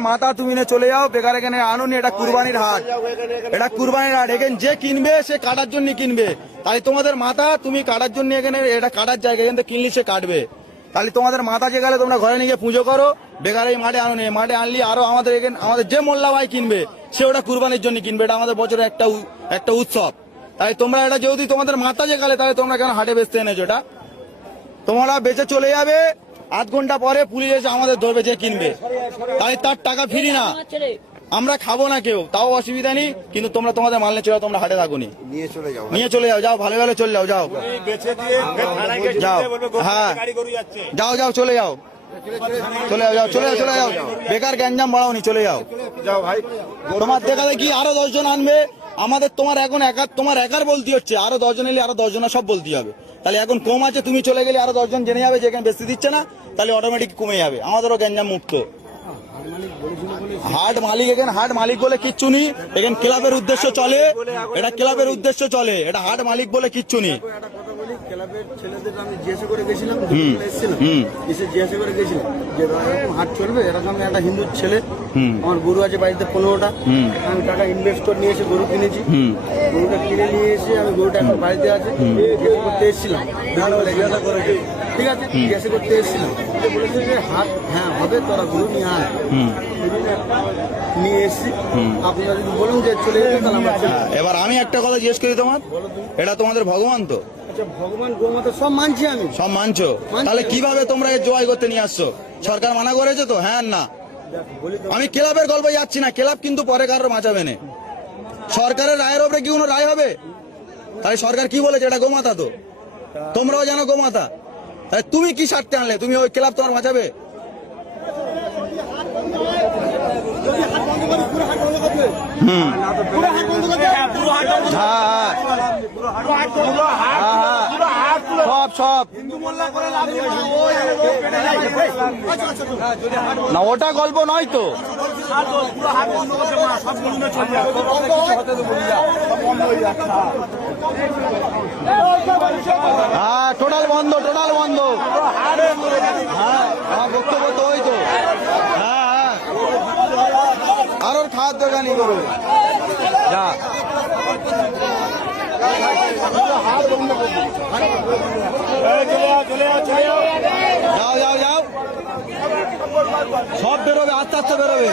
মাথা তুমি নিয়ে চলে যাও, বেকার এখানে আনুনি। এটা কুরবানির হাট, এটা কুরবানির হাট। এখানে যে কিনবে সে কাটার জন্য কিনবে। তাই তোমাদের মাথা তুমি কাটার জন্য এখানে, এটা কাটার জায়গা, এখান থেকে কিনলে সে কাটবে। তাহলে তোমাদের মাথা যে গেলে তোমরা ঘরে নিয়ে পুজো করো, বেকার এই মাঠে আনুনি। মাঠে আনলি আরো আমাদের এখানে আমাদের যে মোল্লা ভাই কিনবে সে ওটা কুরবানির জন্য কিনবে। এটা আমাদের বছরের একটা উৎসব। তাই তোমরা এটা যেহেতু তোমাদের মাথা যে গেলে, তাহলে তোমরা কেন হাটে বেচতে এনেছো? এটা তোমরা বেচে চলে যাবে, আধ ঘন্টা পরে পুলিশ এসে আমাদের ধরবে যে কিনবে। তাই তার টাকা ফিরি না, আমরা খাবো না কেউ, তাও অসুবিধা নেই। কিন্তু তোমরা তোমাদের মাল নিয়ে চলে যাও, তোমরা হাটে থাকো নি, নিয়ে চলে যাও। যাও ভালো ভালো চলে যাও, যাও যাও, হ্যাঁ যাও যাও, চলে যাও, চলে যাও, চলে যাও, চলে যাও। বেকার গ্যাঞ্জাম বাড়াওনি, চলে যাও। যাও ভাই, তোমার দেখা দেখি আরো 10 জন আনবে আমাদের। তোমার এখন তোমার একার বলতে হচ্ছে, আরো 10 জন এলে আরো 10 জনের সব বলতে হবে। তাহলে এখন কম আছে, তুমি চলে গেলে আরো 10 জন জেনে যাবে যে এখানে বেশি দিচ্ছে না, তাহলে অটোমেটিক কমে যাবে। আমাদেরও গ্যাঞ্জাম মুক্ত। হাট মালিক, এখানে হাট মালিক বলে কিচ্ছু নেই। এখানে ক্লাবের উদ্দেশ্য চলে, এটা ক্লাবের উদ্দেশ্য চলে, এটা হাট মালিক বলে কিচ্ছু নেই। ক্লাবের ছেলেদের আমি জিজ্ঞাসা করে গেছিলাম, এসে জিজ্ঞাসা করে গেছিলাম যে এরকম হাট চলবে। এরকম একটা হিন্দুর ছেলে, আমার গরু আছে বাড়িতে 15টা, আমি টাকা ইনভেস্ট করে নিয়ে এসে গরু কিনেছি। গরুটা কিনে নিয়ে এসে আমি গরুটা এখন বাড়িতে আছে, জিজ্ঞাসা করতে এসেছিলাম। ঠিক আছে, জিজ্ঞাসা করতে এসেছিলাম, বলেছে যে হাট হ্যাঁ হবে, তোরা গরু নিয়ে আয়। নিয়ে এসেছি, আপনারা যদি বলুন যে চলে যেতে, তাহলে আমরা চলে যাবো। এবার আমি একটা কথা জিজ্ঞেস করি তোমার, এটা তোমাদের ভগবান তো? আচ্ছা, ভগবান গোমাতা সব মানছি আমি, সব মানছো, তাহলে কিভাবে তোমরা জয় করতে নিয়ে আসছো? সরকার মানা করেছে তো? হ্যাঁ না, আমি ক্লাবের গল্প যাচ্ছি না, ক্লাব কিন্তু পরে কারোর বাঁচাবে না। সরকারের রায়ের ওপরে কি কোনো রায় হবে? তাহলে সরকার কি বলেছে? এটা গোমাতা তো, তোমরাও জানো গোমাতা। তাহলে তুমি কি স্বার্থে আনলে? তুমি ওই ক্লাব তোমার বাঁচাবে? সব না, ওটা গল্প নয় তো। হ্যাঁ, টোটাল বন্ধ, টোটাল বন্ধ। হ্যাঁ, আমার বক্তব্য তো ওই তো। হ্যাঁ, আর ওর খাওয়ার দোকান ই করো, যা যাও যাও যাও, সব বেরোবে, আস্তে আস্তে বেরোবে।